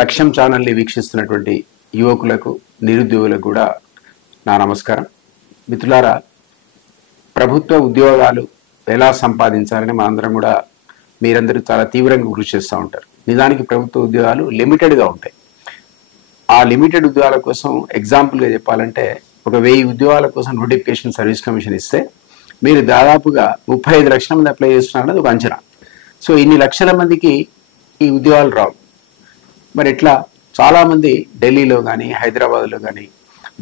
లక్ష్యం ఛానల్ని వీక్షిస్తున్నటువంటి యువకులకు నిరుద్యోగులకు కూడా నా నమస్కారం. మిత్రులారా, ప్రభుత్వ ఉద్యోగాలు ఎలా సంపాదించాలని మనందరం కూడా మీరందరూ చాలా తీవ్రంగా కృషి చేస్తూ ఉంటారు. నిజానికి ప్రభుత్వ ఉద్యోగాలు లిమిటెడ్గా ఉంటాయి. ఆ లిమిటెడ్ ఉద్యోగాల కోసం ఎగ్జాంపుల్గా చెప్పాలంటే ఒక 1000 ఉద్యోగాల కోసం నోటిఫికేషన్ సర్వీస్ కమిషన్ ఇస్తే మీరు దాదాపుగా 35 లక్షల మంది అప్లై చేస్తున్నారన్నది ఒక అంచనా. సో ఇన్ని లక్షల మందికి ఈ ఉద్యోగాలు రావు. మరి ఎట్లా? చాలామంది ఢిల్లీలో కానీ హైదరాబాద్లో కానీ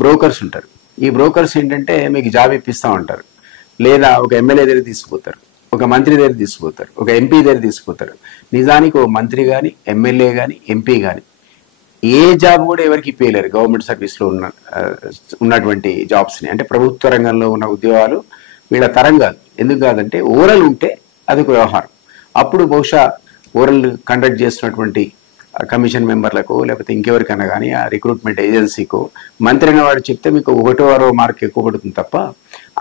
బ్రోకర్స్ ఉంటారు. ఈ బ్రోకర్స్ ఏంటంటే మీకు జాబ్ ఇప్పిస్తూ ఉంటారు, లేదా ఒక ఎమ్మెల్యే దగ్గర తీసుకుపోతారు, ఒక మంత్రి దగ్గర తీసుకుపోతారు, ఒక ఎంపీ దగ్గర తీసుకుపోతారు. నిజానికి ఒక మంత్రి కానీ ఎమ్మెల్యే కానీ ఎంపీ కానీ ఏ జాబ్ కూడా ఎవరికి ఇప్పలేరు. గవర్నమెంట్ సర్వీస్లో ఉన్నటువంటి జాబ్స్ని, అంటే ప్రభుత్వ రంగంలో ఉన్న ఉద్యోగాలు వీళ్ళ తరం కాదు. ఎందుకు కాదంటే ఓరల్ ఉంటే అది ఒక వ్యవహారం. అప్పుడు బహుశా ఓరల్ కండక్ట్ చేస్తున్నటువంటి కమిషన్ మెంబర్లకు లేకపోతే ఇంకెవరికైనా కానీ ఆ రిక్రూట్మెంట్ ఏజెన్సీకో మంత్రి అనేవాడు చెప్తే మీకు 1వ మార్క్ ఎక్కువ పడుతుంది తప్ప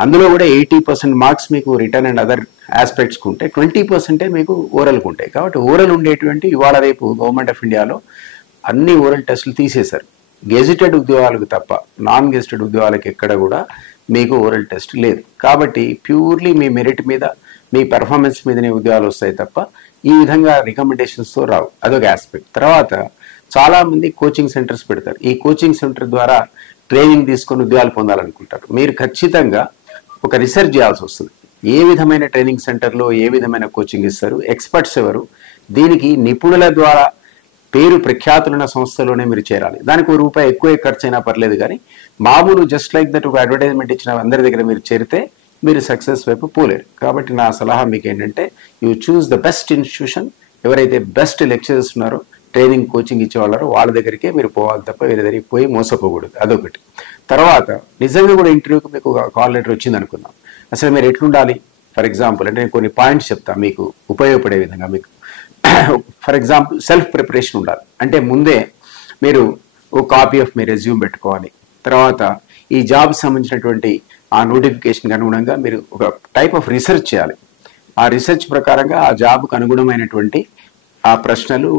అందులో కూడా 80% మార్క్స్ మీకు రిటర్న్ అండ్ అదర్ ఆస్పెక్ట్స్కి ఉంటే 20% మీకు ఓరల్కి ఉంటాయి. కాబట్టి ఓరల్ ఉండేటువంటి ఇవాళ రేపు గవర్నమెంట్ ఆఫ్ ఇండియాలో అన్ని ఓరల్ టెస్టులు తీసేశారు. గెజిటెడ్ ఉద్యోగాలకు తప్ప నాన్ గెజిటెడ్ ఉద్యోగాలకు ఎక్కడ కూడా మీకు ఓరల్ టెస్ట్ లేదు. కాబట్టి ప్యూర్లీ మీ మెరిట్ మీద మీ పెర్ఫార్మెన్స్ మీదనే ఉద్యోగాలు వస్తాయి తప్ప ఈ విధంగా రికమెండేషన్స్తో రావు. అదొక ఆస్పెక్ట్. తర్వాత చాలామంది కోచింగ్ సెంటర్స్ పెడతారు. ఈ కోచింగ్ సెంటర్ ద్వారా ట్రైనింగ్ తీసుకొని ఉద్యోగాలు పొందాలనుకుంటారు. మీరు ఖచ్చితంగా ఒక రీసెర్చ్ చేయాల్సి వస్తుంది. ఏ విధమైన ట్రైనింగ్ సెంటర్లో ఏ విధమైన కోచింగ్ ఇస్తారు, ఎక్స్పర్ట్స్ ఎవరు, దీనికి నిపుణుల ద్వారా పేరు ప్రఖ్యాతులున్న సంస్థలోనే మీరు చేరాలి. దానికి ₹1 ఎక్కువ ఖర్చు అయినా పర్లేదు, కానీ మామూలు జస్ట్ లైక్ దట్ ఒక అడ్వర్టైజ్మెంట్ ఇచ్చిన అందరి దగ్గర మీరు చేరితే మీరు సక్సెస్ వైపు పోలేరు. కాబట్టి నా సలహా మీకు ఏంటంటే you choose the best institution. ఎవరైతే బెస్ట్ లెక్చరర్స్ ఉన్నారో, ట్రైనింగ్ కోచింగ్ ఇచ్చేవాళ్ళారో వాళ్ళ దగ్గరికే మీరు పోవాలి తప్ప వేరే దగ్గరికి పోయి మోసపోకూడదు. అదొకటి. తర్వాత నిజంగా కూడా ఇంటర్వ్యూకి మీకు కాల్ లెటర్ వచ్చింది అనుకుందాం. అసలు మీరు ఎట్లుండాలి? ఫర్ ఎగ్జాంపుల్ అంటే నేను కొన్ని పాయింట్స్ చెప్తాను మీకు ఉపయోగపడే విధంగా. మీకు ఫర్ ఎగ్జాంపుల్ సెల్ఫ్ ప్రిపరేషన్ ఉండాలి. అంటే ముందే మీరు ఒక కాపీ ఆఫ్ మీ రెజ్యూమ్ పెట్టుకోవాలి. తర్వాత ఈ జాబ్ సంబంధించినటువంటి ఆ నోటిఫికేషన్కి అనుగుణంగా మీరు ఒక టైప్ ఆఫ్ రీసెర్చ్ చేయాలి. ఆ రీసెర్చ్ ప్రకారంగా ఆ జాబ్కు అనుగుణమైనటువంటి ఆ ప్రశ్నలు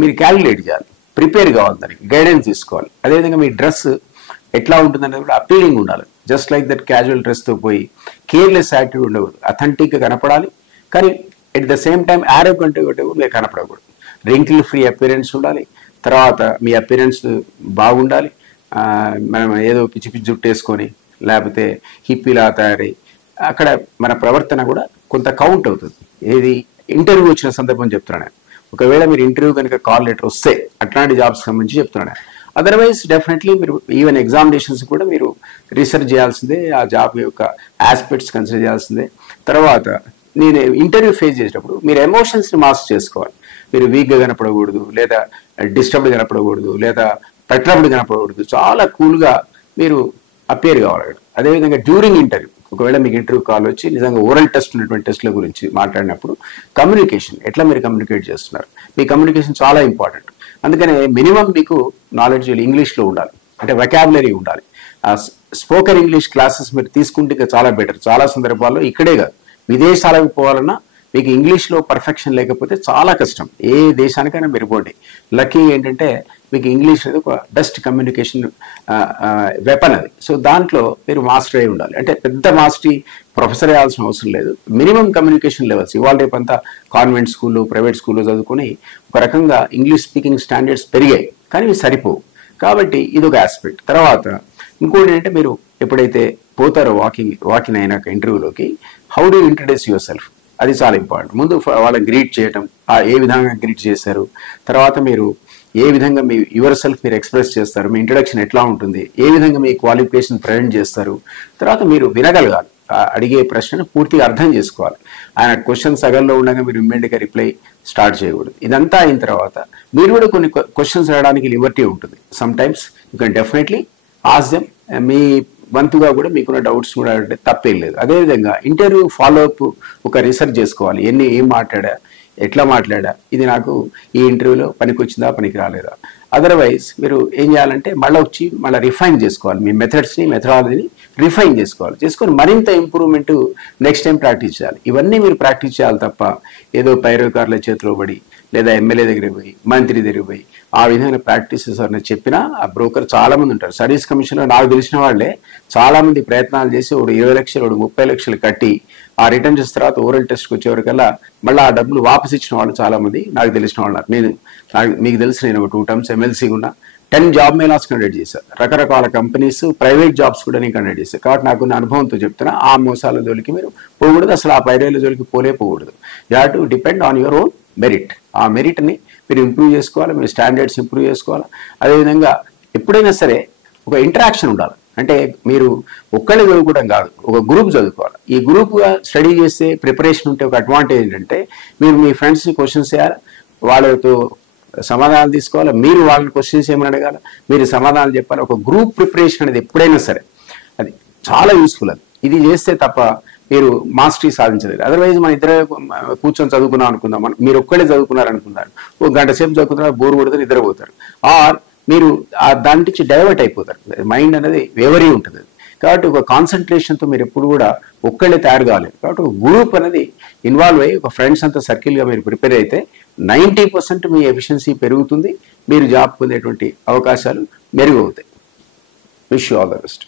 మీరు క్యాలిక్యులేట్ చేయాలి. ప్రిపేర్ కావాలి, దానికి గైడెన్స్ తీసుకోవాలి. అదేవిధంగా మీ డ్రెస్ ఎట్లా ఉంటుందనేది కూడా అపీలింగ్ ఉండాలి. జస్ట్ లైక్ దట్ క్యాజువల్ డ్రెస్తో పోయి కేర్లెస్ యాటిట్యూడ్ ఉండకూడదు. అథెంటిక్గా కనపడాలి, కానీ at the same time arrogant మీరు కనపడకూడదు. రింకిల్ ఫ్రీ అపిరెన్స్ ఉండాలి. తర్వాత మీ అపిరెన్స్ బాగుండాలి. మనం ఏదో పిచ్చి పిచ్చి జుట్టు వేసుకొని లేకపోతే హిప్పీలా తయారై అక్కడ మన ప్రవర్తన కూడా కొంత కౌంట్ అవుతుంది. ఏది ఇంటర్వ్యూ వచ్చిన సందర్భం చెప్తున్నాను. ఒకవేళ మీరు ఇంటర్వ్యూ కనుక కాల్ లెటర్ వస్తే అట్లాంటి జాబ్స్ సంబంధించి చెప్తున్నాను. అదర్వైజ్ డెఫినెట్లీ మీరు ఈవెన్ ఎగ్జామినేషన్స్ కూడా మీరు రీసెర్చ్ చేయాల్సిందే, ఆ జాబ్ యొక్క ఆస్పెక్ట్స్ కన్సిడర్ చేయాల్సిందే. తర్వాత నేను ఇంటర్వ్యూ ఫేస్ చేసేటప్పుడు మీరు ఎమోషన్స్ని మాస్టర్ చేసుకోవాలి. మీరు వీక్గా కనపడకూడదు, లేదా డిస్టర్బ్డ్ కనపడకూడదు, లేదా పెట్రబుడ్ కనపడకూడదు. చాలా కూల్గా మీరు అపేర్ కావాలి. అదేవిధంగా డ్యూరింగ్ ఇంటర్వ్యూ, ఒకవేళ మీకు ఇంటర్వ్యూ కాల్ వచ్చి నిజంగా ఓరల్ టెస్ట్ ఉన్నటువంటి టెస్ట్ల గురించి మాట్లాడినప్పుడు కమ్యూనికేషన్ ఎట్లా మీరు కమ్యూనికేట్ చేస్తున్నారు, మీ కమ్యూనికేషన్ చాలా ఇంపార్టెంట్. అందుకనే మినిమం మీకు నాలెడ్జ్ ఇంగ్లీష్లో ఉండాలి, అంటే వెకాబులరీ ఉండాలి. స్పోకెన్ ఇంగ్లీష్ క్లాసెస్ మీరు తీసుకుంటే ఇంకా చాలా బెటర్. చాలా సందర్భాల్లో ఇక్కడే కాదు, విదేశాలకు పోవాలన్నా మీకు ఇంగ్లీష్లో పర్ఫెక్షన్ లేకపోతే చాలా కష్టం. ఏ దేశానికైనా మీరు పోండి. లక్కీ ఏంటంటే మీకు ఇంగ్లీష్ అనేది ఒక బెస్ట్ కమ్యూనికేషన్ వెపన్ అది. సో దాంట్లో మీరు మాస్టర్ అయి ఉండాలి. అంటే పెద్ద మాస్టరీ ప్రొఫెసర్ అయ్యాల్సిన అవసరం లేదు. మినిమం కమ్యూనికేషన్ లెవెల్స్ ఇవాళ రేపంతా కాన్వెంట్ స్కూల్లో ప్రైవేట్ స్కూల్లో చదువుకొని ఒక రకంగా ఇంగ్లీష్ స్పీకింగ్ స్టాండర్డ్స్ పెరిగాయి, కానీ ఇవి సరిపోవు. కాబట్టి ఇది ఒక ఆస్పెక్ట్. తర్వాత ఇంకోటి ఏంటంటే మీరు ఎప్పుడైతే పోతారో వాకింగ్ అయినాక ఇంటర్వ్యూలోకి, how do introduce yourself, అది చాలా ఇంపార్టెంట్. ముందు వాళ్ళని గ్రీట్ చేయటం, ఏ విధంగా గ్రీట్ చేశారు, తర్వాత మీరు ఏ విధంగా మీ యువర్ సెల్ఫ్ మీరు ఎక్స్ప్రెస్ చేస్తారు, మీ ఇంట్రడక్షన్ ఎట్లా ఉంటుంది, ఏ విధంగా మీ క్వాలిఫికేషన్ ప్రజెంట్ చేస్తారు. తర్వాత మీరు వినగలగాలి, అడిగే ప్రశ్నను పూర్తిగా అర్థం చేసుకోవాలి. ఆయన క్వశ్చన్ సగంలో ఉండగా మీరు ఇమ్మీడియట్గా రిప్లై స్టార్ట్ చేయకూడదు. ఇదంతా అయిన తర్వాత మీరు కూడా కొన్ని క్వశ్చన్స్ అడగడానికి లిబర్టీ ఉంటుంది. Sometimes you can definitely ask them. మీ వంతుగా కూడా మీకున్న డౌట్స్ కూడా అంటే తప్పేం లేదు. అదేవిధంగా ఇంటర్వ్యూ ఫాలోఅప్ ఒక రీసెర్చ్ చేసుకోవాలి. ఏం మాట్లాడా, ఎట్లా మాట్లాడా, ఇది నాకు ఈ ఇంటర్వ్యూలో పనికొచ్చిందా పనికి రాలేదా. అదర్వైజ్ మీరు ఏం చేయాలంటే మళ్ళీ రిఫైన్ చేసుకోవాలి. మీ మెథడాలజీని రిఫైన్ చేసుకొని మరింత ఇంప్రూవ్మెంట్ నెక్స్ట్ టైం ప్రాక్టీస్ చేయాలి. ఇవన్నీ మీరు ప్రాక్టీస్ చేయాలి తప్ప ఏదో పైరోకార్ల చేతిలో పడి లేదా ఎమ్మెల్యే దగ్గరికి పోయి మంత్రి దగ్గరికి పోయి ఆ విధమైన ప్రాక్టీసెస్ అని చెప్పినా ఆ బ్రోకర్ చాలా మంది ఉంటారు. సర్వీస్ కమిషన్లో నాకు తెలిసిన వాళ్ళే చాలా మంది ప్రయత్నాలు చేసి ఒకడు 20 లక్షలు ఒకడు 30 లక్షలు కట్టి ఆ రిటర్న్ చేసిన తర్వాత ఓరల్ టెస్ట్కి వచ్చేవరకల్లా మళ్ళీ ఆ డబ్బులు వాపస్ ఇచ్చిన వాళ్ళు చాలా మంది నాకు తెలిసిన వాళ్ళు. మీకు తెలిసి నేను ఒక 2 టర్మ్స్ ఎమ్మెల్సీ ఉన్నా 10 జాబ్ మేళాస్ కండక్ట్ చేశారు. రకరకాల కంపెనీస్ ప్రైవేట్ జాబ్స్ కూడా నేను కండక్ట్ చేశాను. కాబట్టి నాకున్న అనుభవంతో చెప్తున్నా ఆ మోసాల జోలికి మీరు పోకూడదు, అసలు ఆ పైరేళ్ళ జోలికి పోకూడదు. You have to depend on your own merit. ఆ మెరిట్ని మీరు ఇంప్రూవ్ చేసుకోవాలి, మీరు స్టాండర్డ్స్ ఇంప్రూవ్ చేసుకోవాలి. అదేవిధంగా ఎప్పుడైనా సరే ఒక ఇంటరాక్షన్ ఉండాలి. అంటే మీరు ఒక్కళ్ళే చదువుకోవడం కాదు, ఒక గ్రూప్ చదువుకోవాలి. ఈ గ్రూప్గా స్టడీ చేస్తే ప్రిపరేషన్ ఉంటే ఒక అడ్వాంటేజ్ ఏంటంటే మీరు మీ ఫ్రెండ్స్ని క్వశ్చన్స్ చేయాలి, వాళ్ళతో సమాధానాలు తీసుకోవాలి, మీరు వాళ్ళని క్వశ్చన్స్ ఏమని అడగాలి, మీరు సమాధానాలు చెప్పాలి. ఒక గ్రూప్ ప్రిపరేషన్ అనేది ఎప్పుడైనా సరే అది చాలా యూస్ఫుల్. అది ఇది చేస్తే తప్ప మీరు మాస్టరీ సాధించలేదు. అదర్వైజ్ మన ఇద్దరే కూర్చొని చదువుకున్నాం అనుకుందాం, మీరు ఒక్కడే చదువుకున్నారు అనుకుందాం, ఒక గంట సేపు చదువుకున్నారు, బోర్ కొడితే నిద్రపోతారు, ఆర్ మీరు దాని నుంచి డైవర్ట్ అయిపోతారు. మైండ్ అనేది వేవరీ ఉంటుంది. కాబట్టి ఒక కాన్సన్ట్రేషన్తో మీరు ఎప్పుడు కూడా ఒక్కళ్ళే తయారు కాలేదు. కాబట్టి ఒక గ్రూప్ అనేది ఇన్వాల్వ్ అయ్యి ఒక ఫ్రెండ్స్ అంతా సర్కిల్గా మీరు ప్రిపేర్ అయితే 90% మీ ఎఫిషియన్సీ పెరుగుతుంది, మీరు జాబ్ పొందేటువంటి అవకాశాలు మెరుగవుతాయి. Wish you all the best.